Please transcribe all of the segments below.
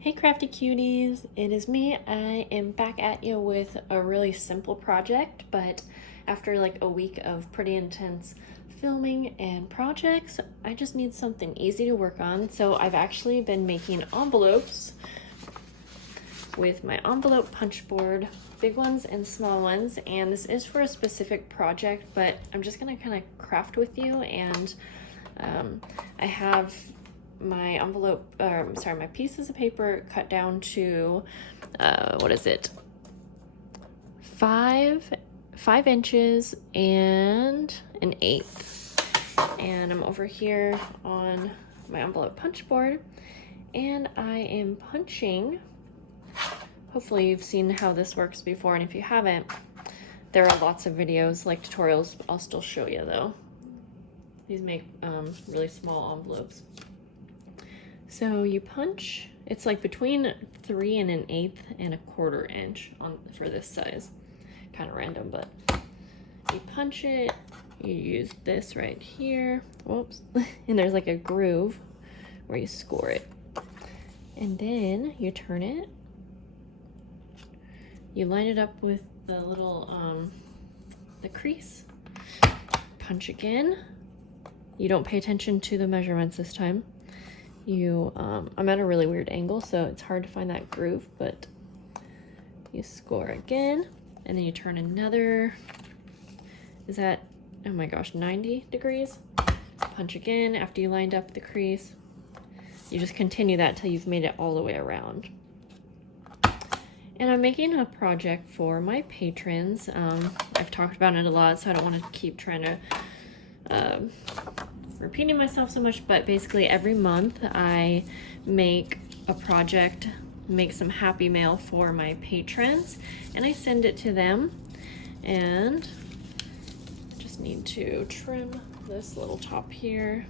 Hey crafty cuties, it is me. I am back at you with a really simple project, but after like a week of pretty intense filming and projects, I just need something easy to work on. So I've actually been making envelopes with my envelope punch board, big ones and small ones, and this is for a specific project, but I'm just gonna kind of craft with you. And I have my envelope, my pieces of paper cut down to, what is it? 5 inches and 1/8. And I'm over here on my envelope punch board, and I am punching. Hopefully you've seen how this works before, and if you haven't, there are lots of videos, like tutorials. I'll still show you though. These make really small envelopes. So you punch, it's like between 3 and 1/8 and 1/4 inch for this size. Kind of random, but you punch it, you use this right here, whoops, and there's like a groove where you score it. And then you turn it, you line it up with the little, the crease, punch again. You don't pay attention to the measurements this time. I'm at a really weird angle, so it's hard to find that groove, but you score again, and then you turn another, is that, oh my gosh, 90 degrees? Punch again after you lined up the crease. You just continue that till you've made it all the way around. And I'm making a project for my patrons. I've talked about it a lot, so I don't want to keep trying to repeating myself so much, but basically every month I make a project, make some happy mail for my patrons, and I send it to them. And just need to trim this little top here.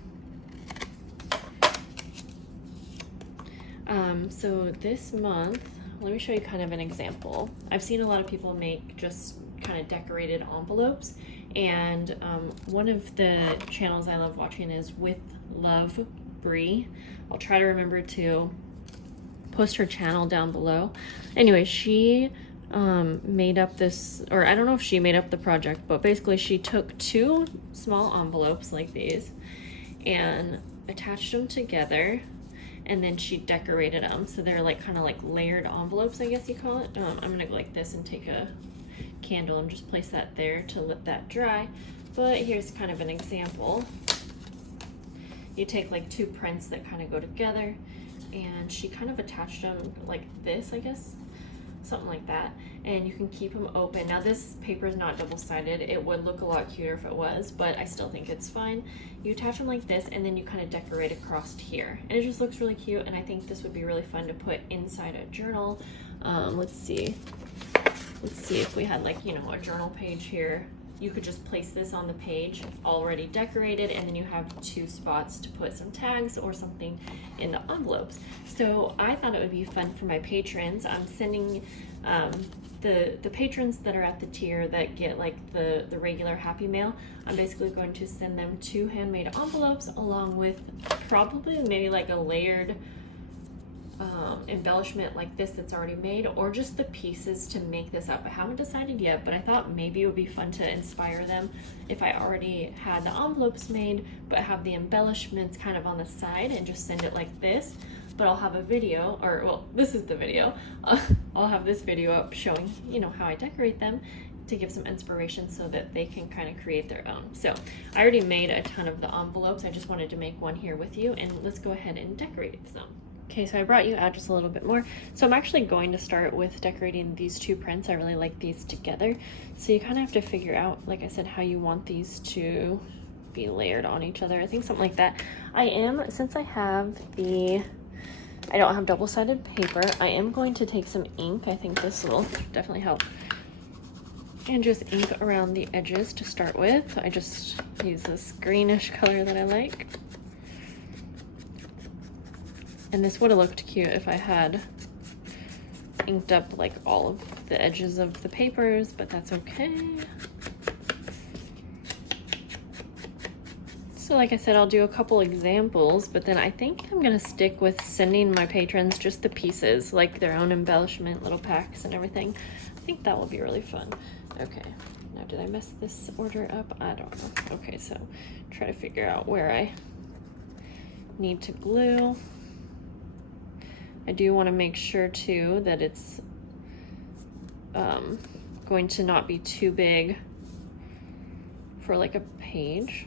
So this month, let me show you kind of an example. I've seen a lot of people make just kind of decorated envelopes, and one of the channels I love watching is With Love Bree. I'll try to remember to post her channel down below. Anyway, she made up this, or I don't know if she made up the project, but basically she took 2 small envelopes like these and attached them together, and then she decorated them so they're like kind of like layered envelopes, I guess you call it. I'm gonna go like this and take a candle and just place that there to let that dry. But here's kind of an example. You take like 2 prints that kind of go together, and she kind of attached them like this, I guess, something like that, and you can keep them open. Now this paper is not double-sided. It would look a lot cuter if it was, but I still think it's fine. You attach them like this, and then you kind of decorate across here, and it just looks really cute. And I think this would be really fun to put inside a journal. Let's see if we had, like, you know, a journal page here. You could just place this on the page already decorated, and then you have 2 spots to put some tags or something in the envelopes. So I thought it would be fun for my patrons. I'm sending the patrons that are at the tier that get like the regular happy mail, I'm basically going to send them 2 handmade envelopes along with probably maybe like a layered embellishment like this that's already made, or just the pieces to make this up. I haven't decided yet, but I thought maybe it would be fun to inspire them if I already had the envelopes made but have the embellishments kind of on the side and just send it like this. But I'll have a video, or well, this is the video. I'll have this video up showing, you know, how I decorate them to give some inspiration so that they can kind of create their own. So I already made a ton of the envelopes. I just wanted to make one here with you, and let's go ahead and decorate some. Okay, so I brought you out just a little bit more. So I'm actually going to start with decorating these 2 prints. I really like these together. So you kind of have to figure out, like I said, how you want these to be layered on each other. I think something like that. Since I don't have double-sided paper, I am going to take some ink. I think this will definitely help. And just ink around the edges to start with. I just use this greenish color that I like. And this would have looked cute if I had inked up like all of the edges of the papers, but that's okay. So like I said, I'll do a couple examples, but then I think I'm gonna stick with sending my patrons just the pieces, like their own embellishment, little packs and everything. I think that will be really fun. Okay, now did I mess this order up? I don't know. Okay, so try to figure out where I need to glue. I do want to make sure too that it's going to not be too big for like a page.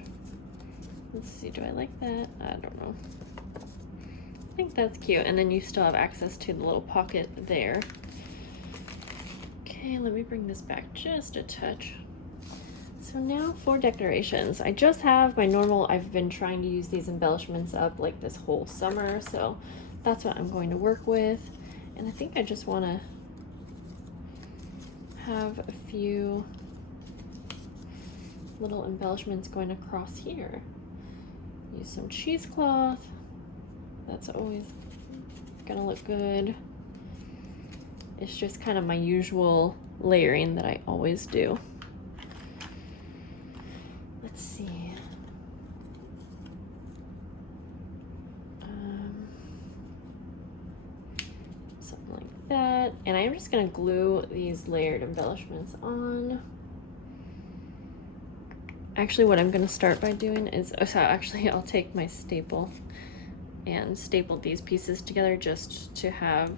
Let's see, do I like that? I don't know. I think that's cute. And then you still have access to the little pocket there. Okay, let me bring this back just a touch. So now for decorations. I just have my normal, I've been trying to use these embellishments up like this whole summer, so that's what I'm going to work with. And I think I just want to have a few little embellishments going across here. Use some cheesecloth. That's always gonna look good. It's just kind of my usual layering that I always do. Let's see. Something like that. And I'm just gonna glue these layered embellishments on. Actually, what I'm going to start by doing is, oh, so actually I'll take my staple and staple these pieces together just to have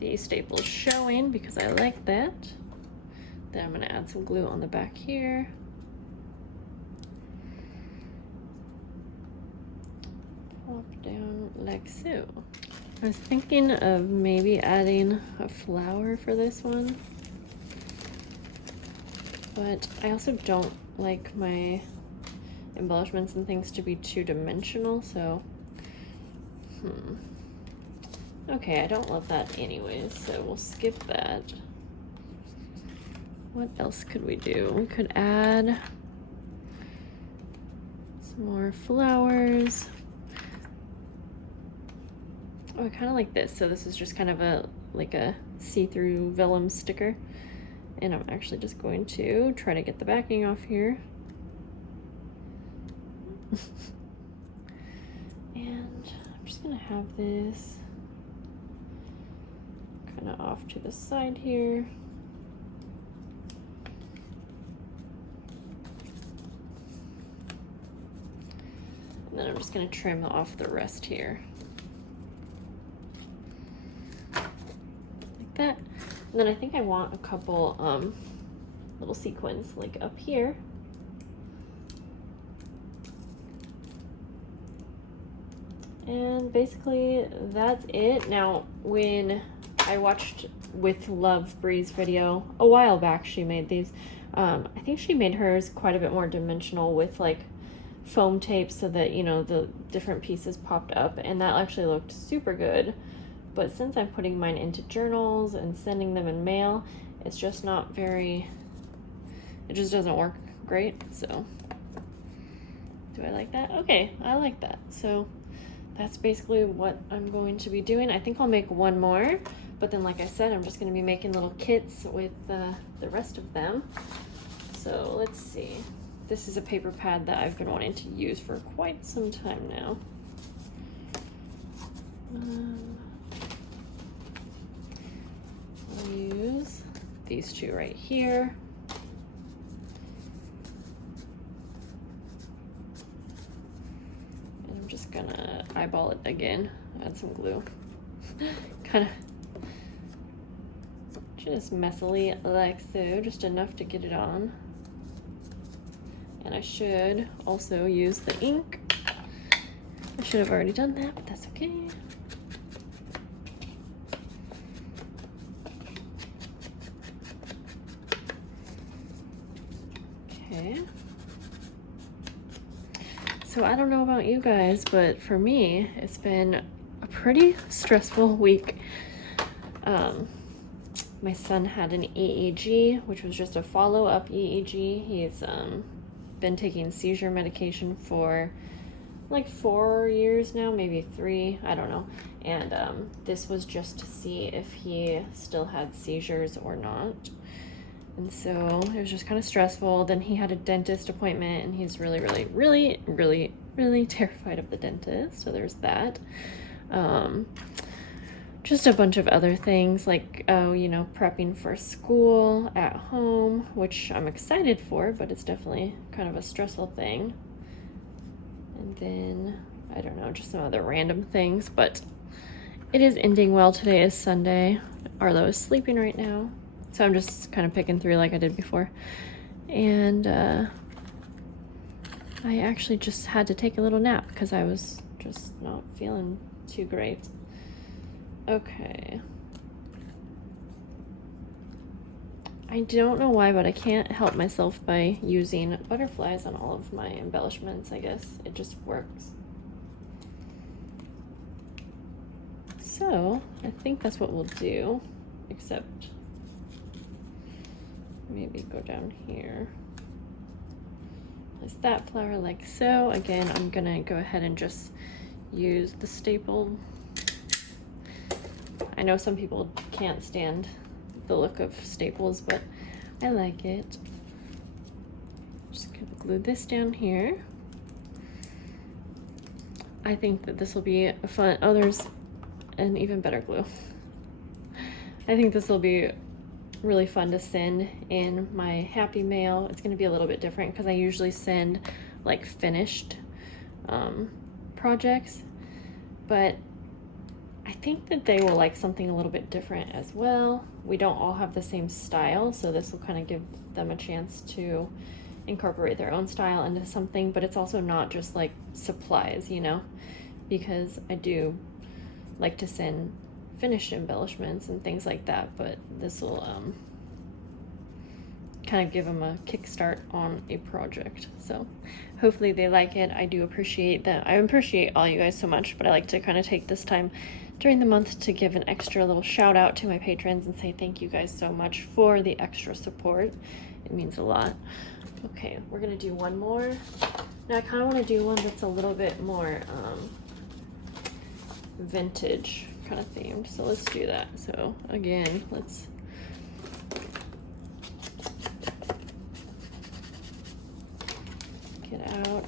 the staples showing because I like that. Then I'm going to add some glue on the back here. Pop down like so. I was thinking of maybe adding a flower for this one. But I also don't like my embellishments and things to be two-dimensional, so okay, I don't love that anyways, so we'll skip that. What else could we do? We could add some more flowers. Oh, I kind of like this. So this is just kind of a like a see-through vellum sticker. And I'm actually just going to try to get the backing off here. And I'm just gonna have this kind of off to the side here. And then I'm just gonna trim off the rest here. Like that. And then I think I want a couple little sequins like up here. And basically that's it. Now, when I watched With Love Bree's video a while back, she made these. I think she made hers quite a bit more dimensional with like foam tape so that, you know, the different pieces popped up, and that actually looked super good. But since I'm putting mine into journals and sending them in mail, it's just not very, it just doesn't work great. So, do I like that? Okay, I like that. So, that's basically what I'm going to be doing. I think I'll make one more, but then like I said, I'm just going to be making little kits with the rest of them. So, let's see. This is a paper pad that I've been wanting to use for quite some time now. I'll use these two right here. And I'm just gonna eyeball it again, add some glue. Kind of just messily like so, just enough to get it on. And I should also use the ink. I should have already done that, but that's okay. Okay. So I don't know about you guys, but for me, it's been a pretty stressful week. My son had an EEG, which was just a follow-up EEG. He's been taking seizure medication for like 4 years now, maybe 3, I don't know. And this was just to see if he still had seizures or not. And so it was just kind of stressful. Then he had a dentist appointment, and he's really, really, really, really, really terrified of the dentist. So there's that. Just a bunch of other things like, you know, prepping for school at home, which I'm excited for, but it's definitely kind of a stressful thing. And then, I don't know, just some other random things, but it is ending well. Today is Sunday. Arlo is sleeping right now. So I'm just kind of picking through like I did before. And I actually just had to take a little nap because I was just not feeling too great. Okay. I don't know why, but I can't help myself by using butterflies on all of my embellishments. I guess it just works. So I think that's what we'll do, except maybe go down here. Place that flower like so. Again, I'm gonna go ahead and just use the staple. I know some people can't stand the look of staples, but I like it. Just gonna glue this down here. I think that this will be a fun, oh, there's an even better glue. I think this will be really fun to send in my happy mail. It's gonna be a little bit different because I usually send like finished projects, but I think that they will like something a little bit different as well. We don't all have the same style, so this will kind of give them a chance to incorporate their own style into something, but it's also not just like supplies, you know, because I do like to send finished embellishments and things like that, but this will kind of give them a kickstart on a project. So hopefully they like it. I do appreciate that. I appreciate all you guys so much, but I like to kind of take this time during the month to give an extra little shout out to my patrons and say thank you guys so much for the extra support. It means a lot. Okay, we're gonna do one more. Now I kind of want to do one that's a little bit more vintage kind of themed, so let's do that. So again, let's get out.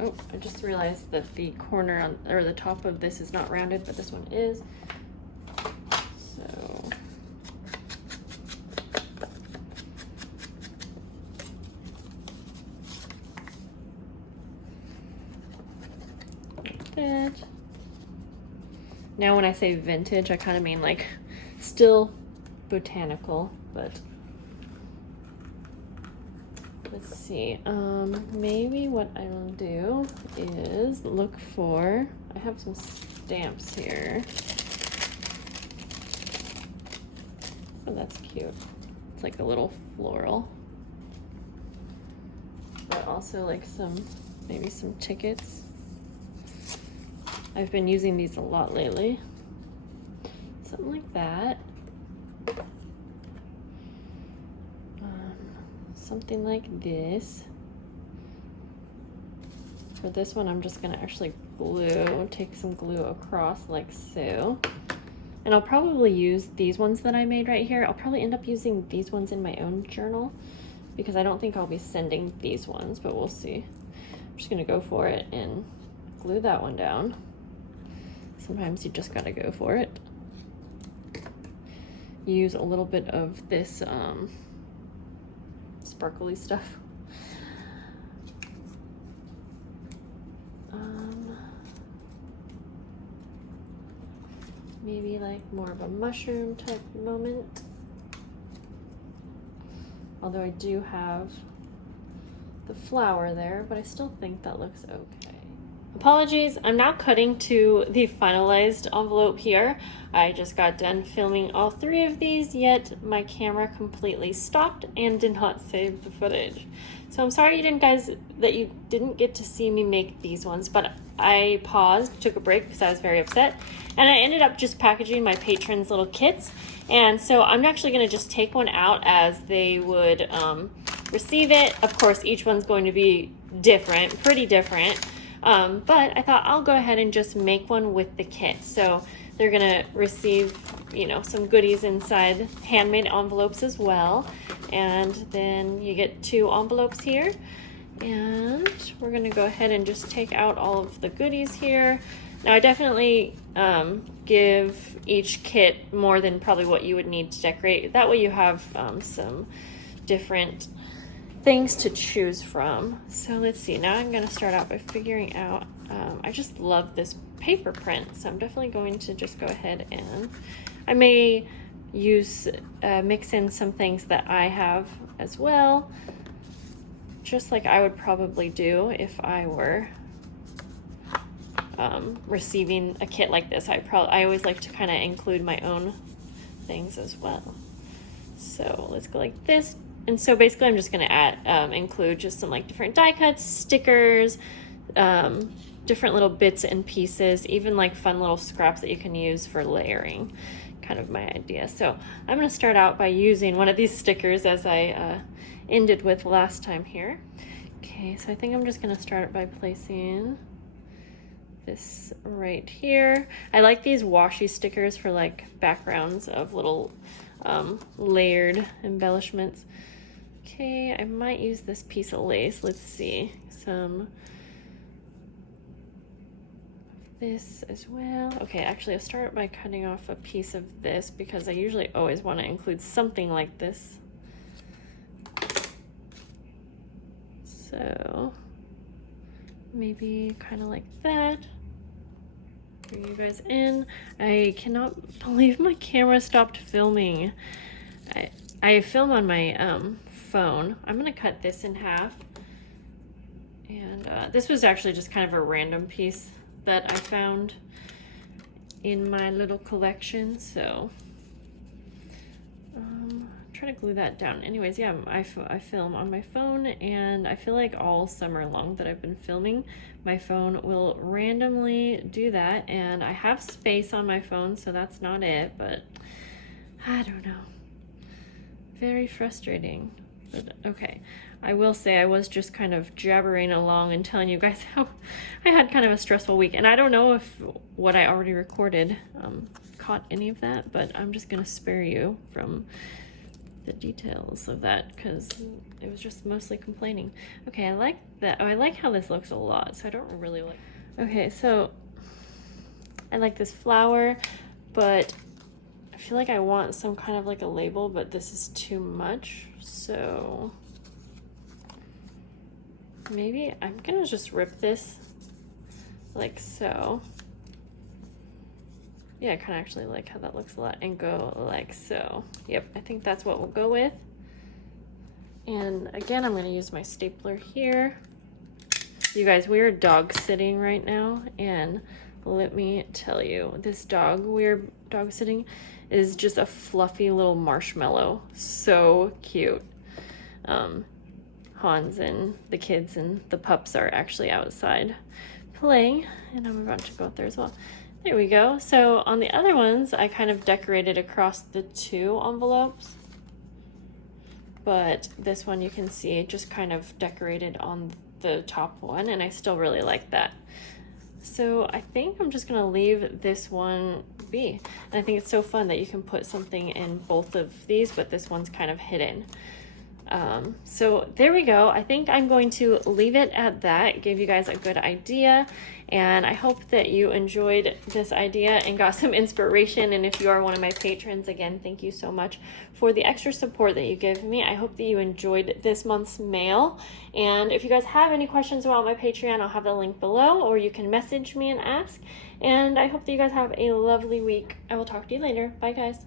Oh, I just realized that the corner on, or the top of this is not rounded, but this one is. So like that. Now when I say vintage, I kind of mean like still botanical, but let's see. Maybe what I will do is look for, I have some stamps here. Oh, that's cute. It's like a little floral. But also like some, maybe some tickets. I've been using these a lot lately. Something like that. Something like this. For this one, I'm just gonna actually take some glue across like so. And I'll probably use these ones that I made right here. I'll probably end up using these ones in my own journal because I don't think I'll be sending these ones, but we'll see. I'm just gonna go for it and glue that one down. Sometimes you just gotta go for it. Use a little bit of this sparkly stuff. Maybe like more of a mushroom type moment. Although I do have the flower there, but I still think that looks okay. Apologies, I'm now cutting to the finalized envelope here. I just got done filming all 3 of these, yet my camera completely stopped and did not save the footage. So I'm sorry that you didn't get to see me make these ones, but I paused, took a break because I was very upset, and I ended up just packaging my patrons' little kits. And so I'm actually gonna just take one out as they would receive it. Of course, each one's going to be different, pretty different. But I thought I'll go ahead and just make one with the kit. So they're gonna receive, you know, some goodies inside handmade envelopes as well. And then you get 2 envelopes here. And we're gonna go ahead and just take out all of the goodies here. Now I definitely give each kit more than probably what you would need to decorate. That way you have some different things to choose from. So let's see, now I'm gonna start out by figuring out, I just love this paper print, so I'm definitely going to just go ahead and I may use, mix in some things that I have as well, just like I would probably do if I were receiving a kit like this. I always like to kind of include my own things as well. So let's go like this. And so basically I'm just going to include just some like different die cuts, stickers, different little bits and pieces, even like fun little scraps that you can use for layering, kind of my idea. So I'm going to start out by using one of these stickers as I ended with last time here. Okay, so I think I'm just going to start by placing this right here. I like these washi stickers for like backgrounds of little layered embellishments. Okay, I might use this piece of lace. Let's see, some of this as well. Okay, actually I'll start by cutting off a piece of this because I usually always want to include something like this. So maybe kind of like that. Bring you guys in. I cannot believe my camera stopped filming. I film on my phone. I'm gonna cut this in half. And this was actually just kind of a random piece that I found in my little collection. So try to glue that down. Anyways, yeah, I film on my phone, and I feel like all summer long that I've been filming, my phone will randomly do that, and I have space on my phone, so that's not it, but I don't know. Very frustrating. But okay, I will say I was just kind of jabbering along and telling you guys how I had kind of a stressful week, and I don't know if what I already recorded caught any of that, but I'm just gonna spare you from the details of that because it was just mostly complaining. Okay, I like that. Oh, I like how this looks a lot, so I don't really like. Okay, so I like this flower, but I feel like I want some kind of like a label, but this is too much. So maybe I'm gonna just rip this like so. Yeah, I kind of actually like how that looks a lot, and go like so. Yep, I think that's what we'll go with. And again, I'm going to use my stapler here. You guys, we are dog sitting right now, and let me tell you, this dog we're dog sitting is just a fluffy little marshmallow. So cute. Hans and the kids and the pups are actually outside playing, and I'm about to go out there as well. There we go. So on the other ones, I kind of decorated across the 2 envelopes, but this one you can see just kind of decorated on the top one, and I still really like that. So I think I'm just gonna leave this one be. And I think it's so fun that you can put something in both of these, but this one's kind of hidden. So there we go. I think I'm going to leave it at that. Give you guys a good idea, and I hope that you enjoyed this idea and got some inspiration. And if you are one of my patrons, again, thank you so much for the extra support that you give me. I hope that you enjoyed this month's mail, and if you guys have any questions about my Patreon, I'll have the link below, or you can message me and ask. And I hope that you guys have a lovely week. I will talk to you later. Bye guys.